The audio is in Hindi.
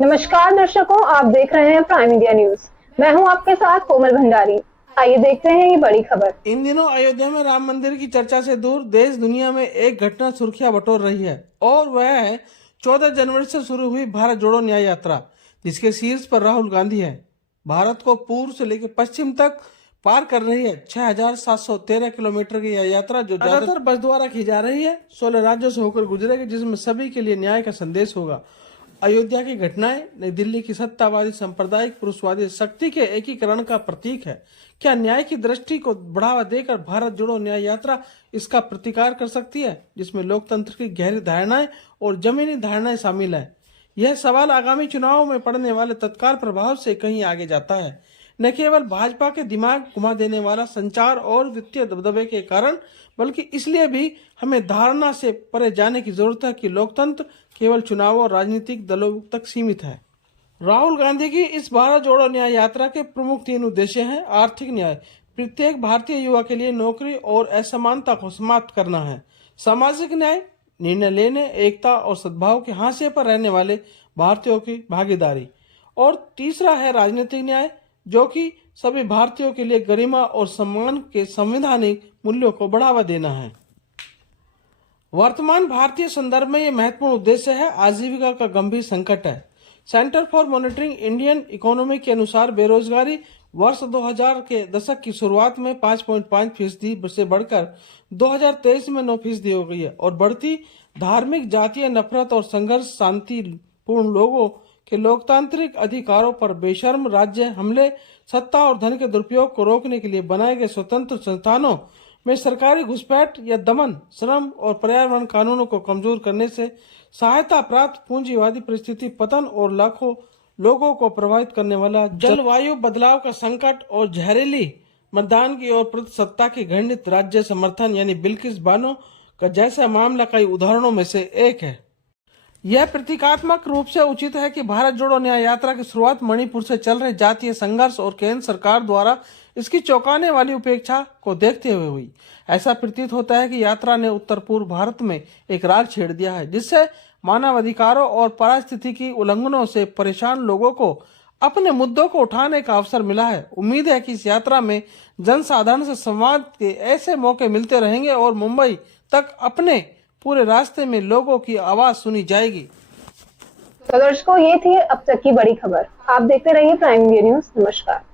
नमस्कार दर्शकों, आप देख रहे हैं प्राइम इंडिया न्यूज। मैं हूं आपके साथ कोमल भंडारी। आइए देखते हैं ये बड़ी खबर। इन दिनों अयोध्या में राम मंदिर की चर्चा से दूर देश दुनिया में एक घटना सुर्खियां बटोर रही है और वह है 14 जनवरी से शुरू हुई भारत जोड़ो न्याय यात्रा, जिसके शीर्ष पर राहुल गांधी है। भारत को पूर्व से लेकर पश्चिम तक पार कर रही है 6,713 किलोमीटर की यह यात्रा, जो ज्यादातर बस द्वारा की जा रही है, 16 राज्यों से होकर गुजरेगी, जिसमें सभी के लिए न्याय का संदेश होगा। अयोध्या की घटनाएं नई दिल्ली की सत्तावादी सांप्रदायिक पुरुषवादी शक्ति के एकीकरण का प्रतीक है। क्या न्याय की दृष्टि को बढ़ावा देकर भारत जोड़ो न्याय यात्रा इसका प्रतिकार कर सकती है, जिसमें लोकतंत्र की गहरी धारणाएं और जमीनी धारणाएं शामिल है? यह सवाल आगामी चुनावों में पड़ने वाले तत्काल प्रभाव से कहीं आगे जाता है। न केवल भाजपा के दिमाग घुमा देने वाला संचार और वित्तीय दबदबे के कारण, बल्कि इसलिए भी हमें धारणा से परे जाने की जरूरत है कि लोकतंत्र केवल चुनाव और राजनीतिक दलों तक सीमित है। राहुल गांधी की इस भारत जोड़ो न्याय यात्रा के प्रमुख 3 उद्देश्य हैं। आर्थिक न्याय, प्रत्येक भारतीय युवा के लिए नौकरी और असमानता को समाप्त करना है। सामाजिक न्याय, निर्णय लेने, एकता और सद्भाव के हाशिए पर रहने वाले भारतीयों की भागीदारी। और तीसरा है राजनीतिक न्याय, जो कि सभी भारतीयों के लिए गरिमा और सम्मान के संवैधानिक मूल्यों को बढ़ावा देना है। वर्तमान भारतीय संदर्भ में यह महत्वपूर्ण उद्देश्य है। आजीविका का गंभीर संकट है। Centre for monitoring Indian economy के अनुसार बेरोजगारी वर्ष 2000 के दशक की शुरुआत में 5.5% से बढ़कर 2023 में 9% हो गई है और बढ़ती धार्मिक जातीय नफरत और संघर्ष शांतिपूर्ण लोगों के लोकतांत्रिक अधिकारों पर बेशर्म राज्य हमले, सत्ता और धन के दुरुपयोग को रोकने के लिए बनाए गए स्वतंत्र संस्थानों में सरकारी घुसपैठ या दमन, श्रम और पर्यावरण कानूनों को कमजोर करने से सहायता प्राप्त पूंजीवादी परिस्थिति पतन और लाखों लोगों को प्रभावित करने वाला जलवायु बदलाव का संकट और जहरीली मतदान की और प्रतिसत्ता की घृणित राज्य समर्थन यानी बिल्किस बानो का जैसा मामला कई उदाहरणों में से एक है। यह प्रतीकात्मक रूप से उचित है कि भारत जोड़ो न्याय यात्रा की शुरुआत मणिपुर से चल रहे जातीय संघर्ष और केंद्र सरकार द्वारा इसकी चौंकाने वाली उपेक्षा को देखते हुए हुई। ऐसा प्रतीत होता है कि यात्रा ने उत्तर पूर्व भारत में एक राग छेड़ दिया है, जिससे मानवाधिकारों और पारिस्थितिकी उल्लंघनों से परेशान लोगों को अपने मुद्दों को उठाने का अवसर मिला है। उम्मीद है कि इस यात्रा में जनसाधारण से संवाद के ऐसे मौके मिलते रहेंगे और मुंबई तक अपने पूरे रास्ते में लोगों की आवाज सुनी जाएगी। तो दर्शकों, ये थी अब तक की बड़ी खबर। आप देखते रहिए प्राइम इंडिया न्यूज। नमस्कार।